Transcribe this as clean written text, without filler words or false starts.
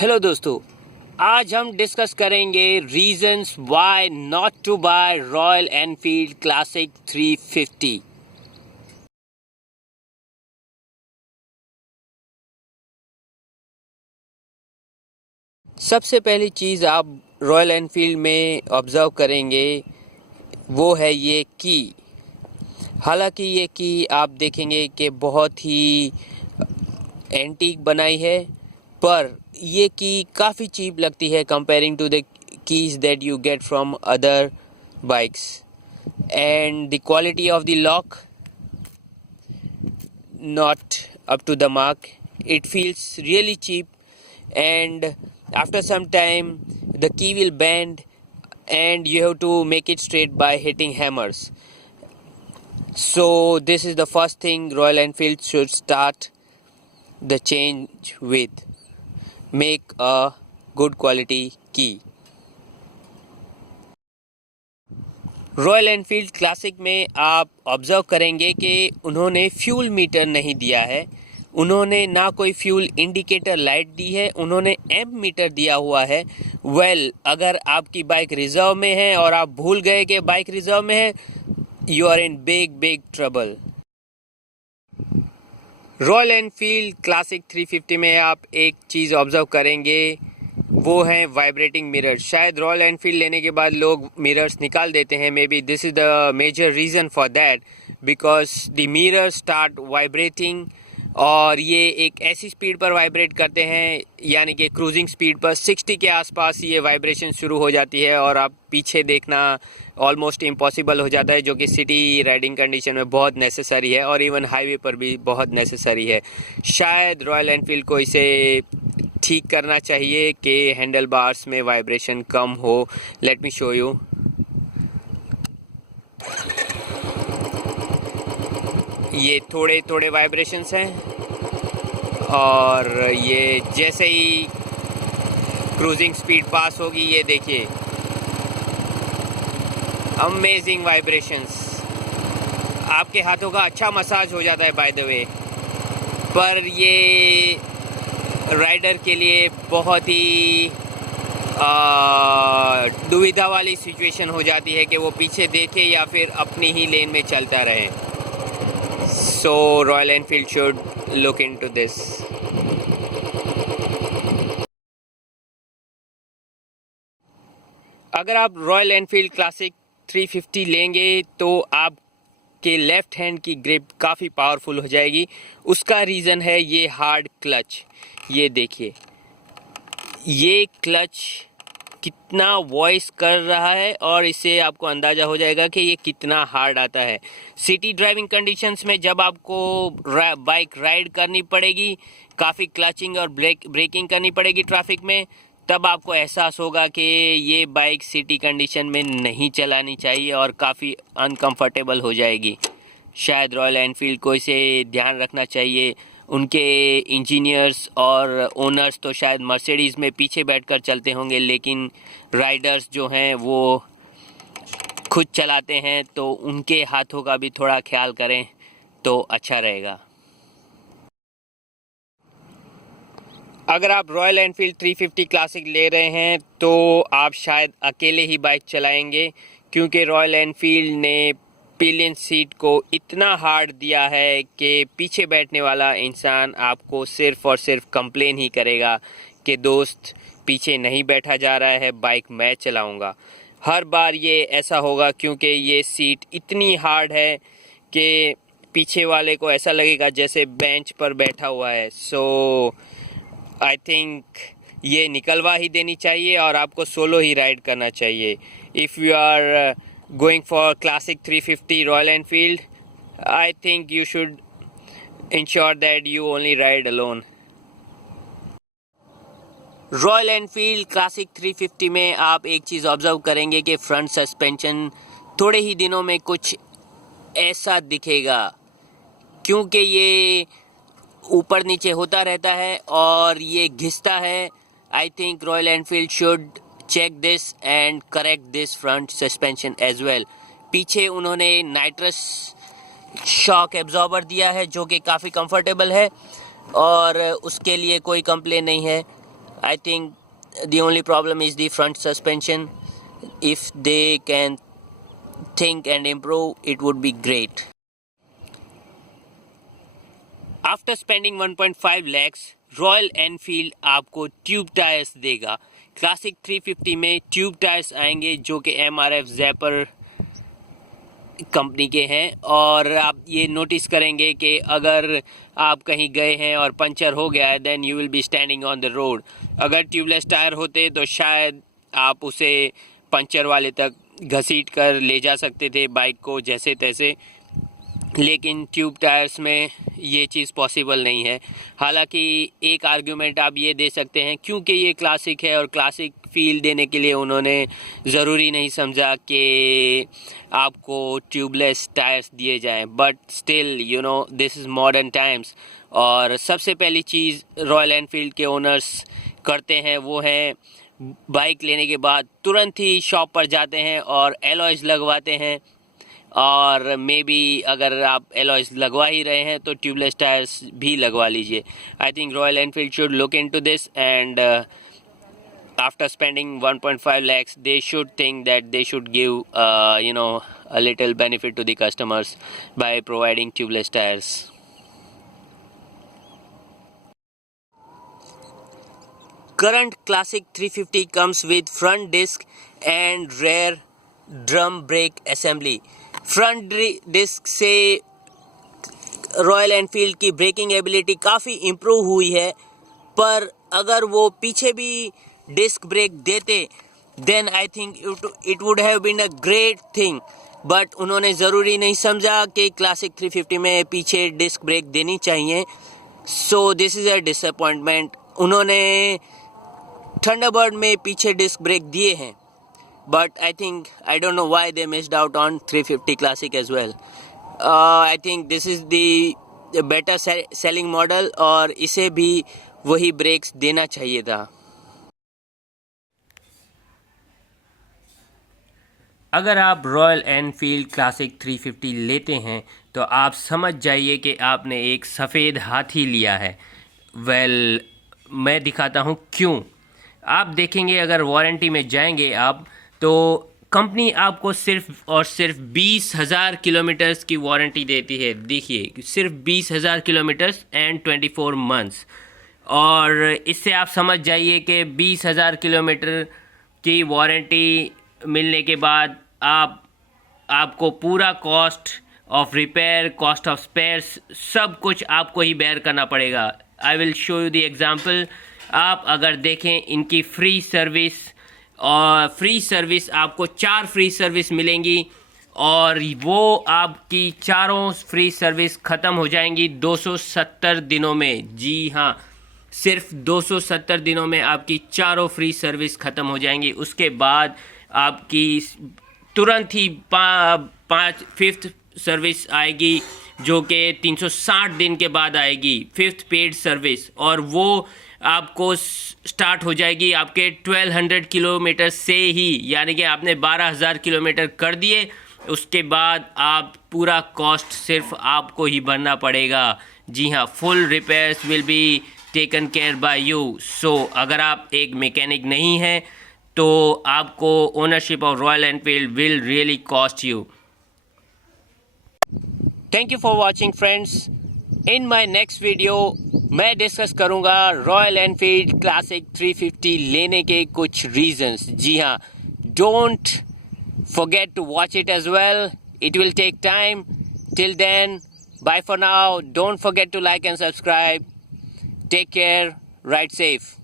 Hello दोस्तों, आज हम डिस्कस करेंगे reasons why not to buy Royal Enfield Classic 350। सबसे पहली चीज़ आप रॉयल एनफील्ड में ऑब्ज़र्व करेंगे वो है ये की। हालांकि ये की आप देखेंगे कि बहुत ही एंटीक बनाई है, पर ये की काफ़ी चीप लगती है comparing to the keys that you get from other bikes, and the quality of the lock not up to the mark. It feels really cheap, and after some time the key will bend and you have to make it straight by hitting hammers. So this is the first thing Royal Enfield should start the change with. Make a good quality key. Royal Enfield classic में आप observe करेंगे कि उन्होंने fuel metre नहीं दिया है, उन्होंने ना कोई फ्यूल इंडिकेटर लाइट दी है, उन्होंने एम्प मीटर दिया हुआ है। अगर आपकी बाइक रिजर्व में है और आप भूल गए कि बाइक रिजर्व में है, you are in big trouble. Royal Enfield Classic 350 में आप एक चीज़ ऑब्ज़र्व करेंगे, वो हैं वाइब्रेटिंग मिरर्स। शायद रॉयल एनफील्ड लेने के बाद लोग मिरर्स निकाल देते हैं। Maybe this is the major reason for that, because the mirrors start vibrating, और ये एक ऐसी स्पीड पर वाइब्रेट करते हैं, यानी कि क्रूजिंग स्पीड पर 60 के आसपास ये वाइब्रेशन शुरू हो जाती है और आप पीछे देखना ऑलमोस्ट इम्पॉसिबल हो जाता है, जो कि सिटी राइडिंग कंडीशन में बहुत नेसेसरी है और इवन हाईवे पर भी बहुत नेसेसरी है। शायद रॉयल एनफील्ड को इसे ठीक करना चाहिए कि हैंडल बार्स में वाइब्रेशन कम हो। Let me show you. ये थोड़े थोड़े वाइब्रेशंस हैं, और ये जैसे ही क्रूजिंग स्पीड पास होगी, ये देखिए अमेजिंग वाइब्रेशंस। आपके हाथों का अच्छा मसाज हो जाता है बाय द वे, पर ये राइडर के लिए बहुत ही दुविधा वाली सिचुएशन हो जाती है कि वो पीछे देखे या फिर अपनी ही लेन में चलता रहे। So Royal Enfield should look into this. अगर आप रॉयल एनफील्ड क्लासिक 350 लेंगे तो आपके लेफ्ट हैंड की ग्रिप काफ़ी पावरफुल हो जाएगी। उसका रीज़न है ये हार्ड क्लच। ये देखिए, ये क्लच कितना वॉइस कर रहा है, और इससे आपको अंदाज़ा हो जाएगा कि ये कितना हार्ड आता है। सिटी ड्राइविंग कंडीशंस में जब आपको बाइक राइड करनी पड़ेगी, काफ़ी क्लचिंग और ब्रेकिंग करनी पड़ेगी ट्रैफिक में, तब आपको एहसास होगा कि ये बाइक सिटी कंडीशन में नहीं चलानी चाहिए और काफ़ी अनकंफर्टेबल हो जाएगी। शायद रॉयल एनफील्ड को इसे ध्यान रखना चाहिए। उनके इंजीनियर्स और ओनर्स तो शायद मर्सिडीज़ में पीछे बैठकर चलते होंगे, लेकिन राइडर्स जो हैं वो खुद चलाते हैं, तो उनके हाथों का भी थोड़ा ख्याल करें तो अच्छा रहेगा। अगर आप रॉयल एनफील्ड 350 क्लासिक ले रहे हैं तो आप शायद अकेले ही बाइक चलाएंगे, क्योंकि रॉयल एनफील्ड ने पिलियन सीट को इतना हार्ड दिया है कि पीछे बैठने वाला इंसान आपको सिर्फ़ और सिर्फ कंप्लेन ही करेगा कि दोस्त पीछे नहीं बैठा जा रहा है, बाइक मैं चलाऊंगा। हर बार ये ऐसा होगा, क्योंकि ये सीट इतनी हार्ड है कि पीछे वाले को ऐसा लगेगा जैसे बेंच पर बैठा हुआ है। सो आई थिंक ये निकलवा ही देनी चाहिए और आपको सोलो ही राइड करना चाहिए। If you are going for classic 350 Royal Enfield, I think you should ensure that you only ride alone. Royal Enfield Classic 350 में आप एक चीज़ ऑब्ज़र्व करेंगे कि फ्रंट सस्पेंशन थोड़े ही दिनों में कुछ ऐसा दिखेगा, क्योंकि ये ऊपर नीचे होता रहता है और ये घिसता है। I think royal Enfield should check this and correct this front suspension as well. पीछे उन्होंने नाइट्रस शॉक एब्जॉर्बर दिया है, जो कि काफ़ी कंफर्टेबल है और उसके लिए कोई कंप्लेन नहीं है। I think the only problem is the front suspension. If they can think and improve, it would be great. After spending 1.5 lakhs, royal Enfield आपको ट्यूब टायर्स देगा. क्लासिक 350 में ट्यूब टायर्स आएंगे जो कि MRF ज़ैपर कंपनी के हैं. और आप ये नोटिस करेंगे कि अगर आप कहीं गए हैं और पंचर हो गया है, then you will be standing on the road. अगर ट्यूबलेस टायर होते तो शायद आप उसे पंचर वाले तक घसीट कर ले जा सकते थे बाइक को जैसे तैसे, लेकिन ट्यूब टायर्स में ये चीज़ पॉसिबल नहीं है. हालांकि एक आर्गुमेंट आप ये दे सकते हैं क्योंकि ये क्लासिक है और क्लासिक फील देने के लिए उन्होंने ज़रूरी नहीं समझा कि आपको ट्यूबलेस टायर्स दिए जाएं. But still you know this is modern times. और सबसे पहली चीज़ रॉयल एनफील्ड के ओनर्स करते हैं वो है बाइक लेने के बाद तुरंत ही शॉप पर जाते हैं और एलॉयज़ लगवाते हैं. और मे बी अगर आप एलॉयज लगवा ही रहे हैं तो ट्यूबलेस टायर्स भी लगवा लीजिए. I think royal Enfield should look into this and after spending 1.5 lakhs they should think that they should give a little benefit to the customers by providing tubeless tires. Current Classic 350 comes with front disc and rear drum brake assembly. Front disc से Royal Enfield की braking ability काफ़ी improve हुई है, पर अगर वो पीछे भी डिस्क ब्रेक देते then I think it would have been a great thing. But उन्होंने ज़रूरी नहीं समझा कि क्लासिक 350 में पीछे डिस्क ब्रेक देनी चाहिए. So this is a disappointment. उन्होंने थंडरबर्ड में पीछे डिस्क ब्रेक दिए हैं, but I think I don't know why they missed out on 350 Classic as well. I think this is the better selling model और इसे भी वही ब्रेक्स देना चाहिए था. अगर आप रॉयल एनफील्ड क्लासिक 350 लेते हैं तो आप समझ जाइए कि आपने एक सफ़ेद हाथी लिया है. वेल मैं दिखाता हूँ क्यों. आप देखेंगे अगर वारंटी में जाएंगे आप तो कंपनी आपको सिर्फ और सिर्फ 20,000 किलोमीटर्स की वारंटी देती है. देखिए सिर्फ 20,000 किलोमीटर्स एंड 24 मंथ्स. और इससे आप समझ जाइए कि 20,000 किलोमीटर की वारंटी मिलने के बाद आपको पूरा cost of repair, cost of spares, सब कुछ आपको ही बेयर करना पड़ेगा. I will show you the example. आप अगर देखें इनकी फ्री सर्विस, और फ्री सर्विस आपको 4 फ्री सर्विस मिलेंगी और वो आपकी चारों फ्री सर्विस ख़त्म हो जाएंगी 270 दिनों में. जी हाँ, सिर्फ 270 दिनों में आपकी चारों फ्री सर्विस ख़त्म हो जाएंगी. उसके बाद आपकी तुरंत ही 5th सर्विस आएगी जो कि 360 दिन के बाद आएगी, 5th पेड सर्विस. और वो आपको स्टार्ट हो जाएगी आपके 1200 किलोमीटर से ही, यानी कि आपने 12,000 किलोमीटर कर दिए. उसके बाद आप पूरा कॉस्ट सिर्फ आपको ही भरना पड़ेगा. जी हाँ, full repairs will be taken care by you. So अगर आप एक मैकेनिक नहीं हैं तो आपको ownership of Royal Enfield will really cost you. Thank you for watching friends. In my next video मैं डिस्कस करूंगा रॉयल एनफील्ड क्लासिक 350 लेने के कुछ रीजंस. जी हाँ, don't forget to watch it as well. It will take time. Till then, bye for now. Don't forget to like and subscribe. Take care. Ride safe.